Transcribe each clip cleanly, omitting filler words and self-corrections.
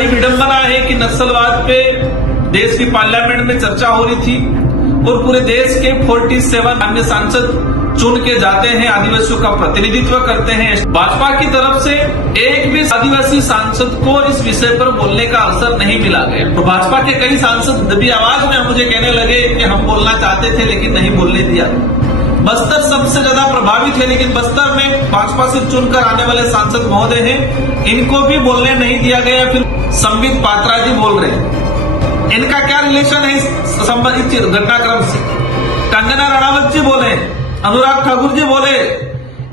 बड़ी विडंबना है कि नक्सलवाद पे देश की पार्लियामेंट में चर्चा हो रही थी और पूरे देश के 47 अन्य सांसद चुन के जाते हैं, आदिवासियों का प्रतिनिधित्व करते हैं। भाजपा की तरफ से एक भी आदिवासी सांसद को इस विषय पर बोलने का अवसर नहीं मिला गया। तो भाजपा के कई सांसद दबी आवाज में मुझे कहने लगे कि हम बोलना चाहते थे लेकिन नहीं बोलने दिया। बस्तर सबसे ज्यादा प्रभावित है, लेकिन बस्तर में भाजपा से चुनकर आने वाले सांसद महोदय हैं, इनको भी बोलने नहीं दिया गया। फिर संबित पात्रा जी बोल रहे हैं, इनका क्या रिलेशन है इस संबंधित घटनाक्रम से? कंगना रणावत जी बोले, अनुराग ठाकुर जी बोले,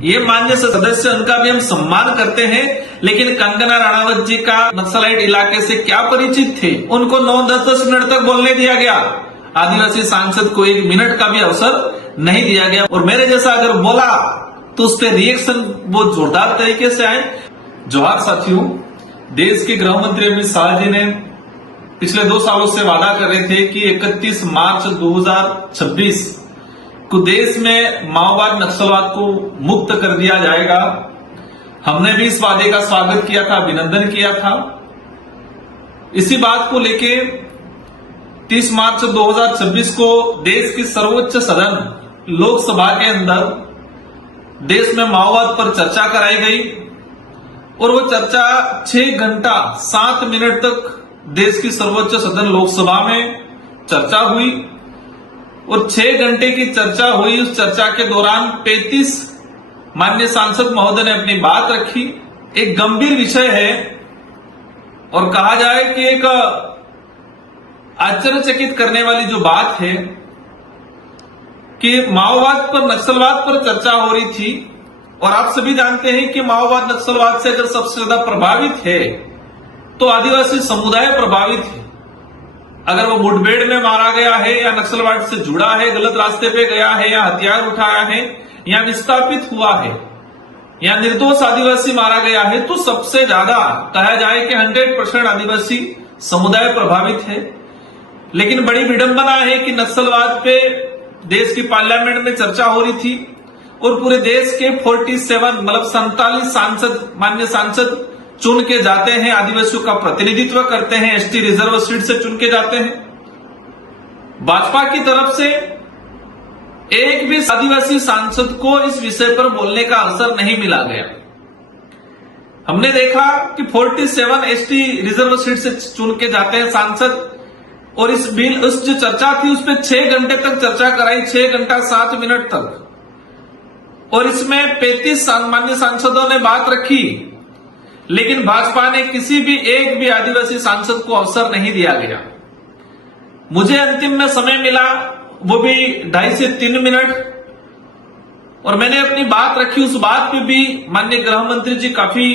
ये मान्य सदस्य, उनका भी हम सम्मान करते हैं, लेकिन कंगना रणावत जी का नक्सलाइट इलाके से क्या परिचित थे? उनको 9-10 मिनट तक बोलने दिया गया। आदिवासी सांसद को 1 मिनट का भी अवसर नहीं दिया गया। और मेरे जैसा अगर बोला तो उस पर रिएक्शन बहुत जोरदार तरीके से आए। जोहार साथियों, देश के गृह मंत्री अमित शाह जी ने पिछले 2 सालों से वादा कर रहे थे कि 31 मार्च 2026 को देश में माओवाद नक्सलवाद को मुक्त कर दिया जाएगा। हमने भी इस वादे का स्वागत किया था, अभिनंदन किया था। इसी बात को लेके 30 मार्च 2026 को देश की सर्वोच्च सदन लोकसभा के अंदर देश में माओवाद पर चर्चा कराई गई और वो चर्चा 6 घंटा 7 मिनट तक देश की सर्वोच्च सदन लोकसभा में चर्चा हुई। और 6 घंटे की चर्चा हुई। उस चर्चा के दौरान 35 माननीय सांसद महोदय ने अपनी बात रखी। एक गंभीर विषय है और कहा जाए कि एक आश्चर्यचकित करने वाली जो बात है कि माओवाद पर, नक्सलवाद पर चर्चा हो रही थी। और आप सभी जानते हैं कि माओवाद नक्सलवाद से अगर सबसे ज्यादा प्रभावित है तो आदिवासी समुदाय प्रभावित है। अगर वो मुठभेड़ में मारा गया है या नक्सलवाद से जुड़ा है, गलत रास्ते पे गया है या हथियार उठाया है या विस्थापित हुआ है या निर्दोष आदिवासी मारा गया है, तो सबसे ज्यादा कहा जाए कि 100% आदिवासी समुदाय प्रभावित है। लेकिन बड़ी विडंबना है कि नक्सलवाद पे देश की पार्लियामेंट में चर्चा हो रही थी और पूरे देश के 47 मतलब 47 सांसद, मान्य सांसद चुन के जाते हैं, आदिवासियों का प्रतिनिधित्व करते हैं, एसटी रिजर्व सीट से चुन के जाते हैं। भाजपा की तरफ से एक भी आदिवासी सांसद को इस विषय पर बोलने का अवसर नहीं मिला गया। हमने देखा कि 47 एसटी रिजर्व सीट से चुन के जाते हैं सांसद, और इस बिल, उस जो चर्चा थी उस पर 6 घंटे तक चर्चा कराई, 6 घंटा 7 मिनट तक। और इसमें 35 मान्य सांसदों ने बात रखी, लेकिन भाजपा ने किसी भी एक भी आदिवासी सांसद को अवसर नहीं दिया गया। मुझे अंतिम में समय मिला, वो भी 2.5 से 3 मिनट, और मैंने अपनी बात रखी। उस बात पे भी माननीय गृह मंत्री जी काफी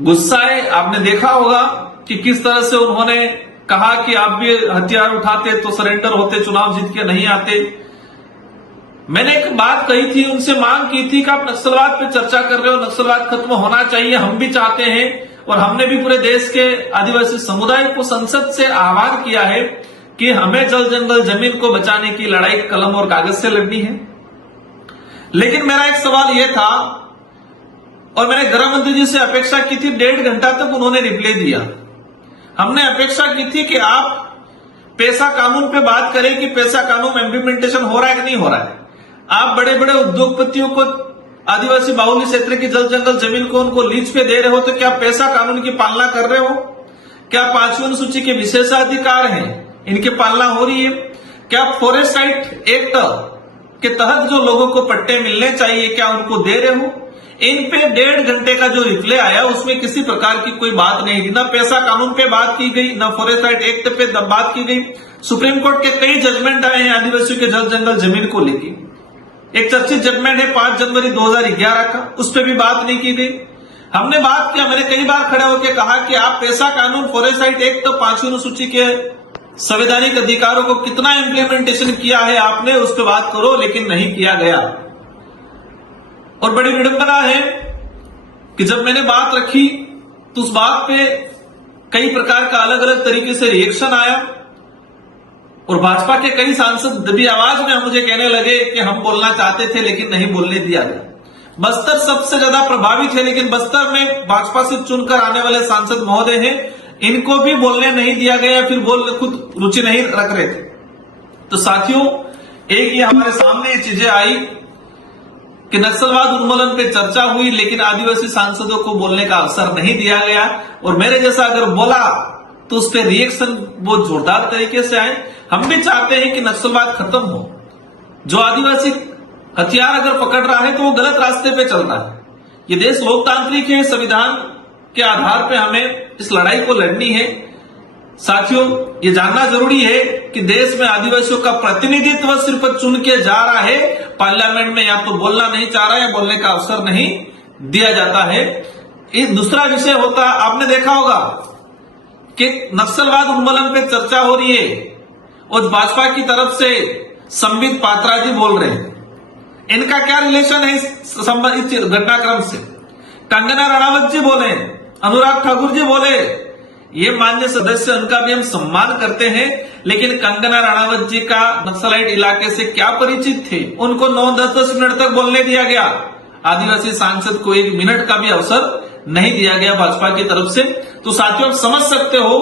गुस्साए। आपने देखा होगा कि किस तरह से उन्होंने कहा कि आप भी हथियार उठाते तो सरेंडर होते, चुनाव जीत के नहीं आते। मैंने एक बात कही थी, उनसे मांग की थी कि आप नक्सलवाद पे चर्चा कर रहे हो, नक्सलवाद खत्म होना चाहिए, हम भी चाहते हैं। और हमने भी पूरे देश के आदिवासी समुदाय को संसद से आह्वान किया है कि हमें जल जंगल जमीन को बचाने की लड़ाई कलम और कागज से लड़नी है। लेकिन मेरा एक सवाल यह था और मैंने गृह मंत्री जी से अपेक्षा की थी, 1.5 घंटा तक उन्होंने रिप्लाई दिया। हमने अपेक्षा की थी कि आप पैसा कानून पे बात करें कि पैसा कानून इम्प्लीमेंटेशन हो रहा है कि नहीं हो रहा है। आप बड़े बड़े उद्योगपतियों को आदिवासी बाहुल्य क्षेत्र की जल जंगल जमीन को उनको लीज पे दे रहे हो, तो क्या पैसा कानून की पालना कर रहे हो? क्या 5वीं अनुसूची के विशेषाधिकार हैं, इनकी पालना हो रही है? क्या फॉरेस्ट राइट एक्ट के तहत जो लोगों को पट्टे मिलने चाहिए, क्या उनको दे रहे हो? इन पे 1.5 घंटे का जो रिप्लाई आया उसमें किसी प्रकार की कोई बात नहीं थी। ना पैसा कानून पे बात की गई, ना फॉरेस्ट राइट एक्ट पे बात की गई। सुप्रीम कोर्ट के कई जजमेंट आए हैं आदिवासियों के जल जंगल जमीन को लेकर। एक चर्चित जजमेंट है 5 जनवरी 2011 का, उस पर भी बात नहीं की गई। हमने बात किया, मैंने कई बार खड़े होकर कहा कि आप पैसा कानून, फॉरेस्ट राइट एक्ट, 5वीं अनुसूची के संवैधानिक अधिकारों को कितना इंप्लीमेंटेशन किया है आपने, उस पर बात करो, लेकिन नहीं किया गया। और बड़ी विडंबना है कि जब मैंने बात रखी तो उस बात पे कई प्रकार का अलग अलग तरीके से रिएक्शन आया और भाजपा के कई सांसद दबी आवाज में मुझे कहने लगे कि हम बोलना चाहते थे लेकिन नहीं बोलने दिया गया। बस्तर सबसे ज्यादा प्रभावित है, लेकिन बस्तर में भाजपा से चुनकर आने वाले सांसद महोदय हैं, इनको भी बोलने नहीं दिया गया, फिर बोल खुद रुचि नहीं रख रहे थे। तो साथियों, एक ये हमारे सामने ये चीजें आई कि नक्सलवाद उन्मूलन पे चर्चा हुई, लेकिन आदिवासी सांसदों को बोलने का अवसर नहीं दिया गया। और मेरे जैसा अगर बोला तो उस पर रिएक्शन बहुत जोरदार तरीके से आए। हम भी चाहते हैं कि नक्सलवाद खत्म हो। जो आदिवासी हथियार अगर पकड़ रहा है तो वो गलत रास्ते पे चलता है। ये देश लोकतांत्रिक है, संविधान के आधार पे हमें इस लड़ाई को लड़नी है। साथियों, ये जानना जरूरी है कि देश में आदिवासियों का प्रतिनिधित्व सिर्फ चुन के जा रहा है, पार्लियामेंट में या तो बोलना नहीं चाह रहा है या बोलने का अवसर नहीं दिया जाता है। इस दूसरा विषय होता, आपने देखा होगा कि नक्सलवाद उन्मूलन पे चर्चा हो रही है और भाजपा की तरफ से संबित पात्रा जी बोल रहे हैं। इनका क्या रिलेशन है इस घटनाक्रम से? कंगना रणावत जी बोले, अनुराग ठाकुर जी बोले, ये मान्य सदस्य, उनका भी हम सम्मान करते हैं, लेकिन कंगना रणावत जी का नक्सलाइट इलाके से क्या परिचित थे? उनको 9-10 मिनट तक बोलने दिया गया। आदिवासी सांसद को 1 मिनट का भी अवसर नहीं दिया गया भाजपा की तरफ से। तो साथियों, आप समझ सकते हो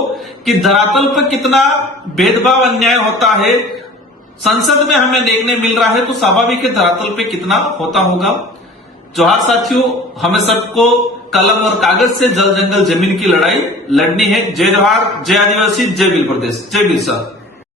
कि धरातल पर कितना भेदभाव अन्याय होता है। संसद में हमें देखने मिल रहा है तो स्वाभाविक है धरातल पे कितना होता होगा। जोहार साथियों, हमें सबको कलम और कागज से जल जंगल जमीन की लड़ाई लड़नी है। जय जोहार, जय आदिवासी, जय भील प्रदेश, जय बिरसा।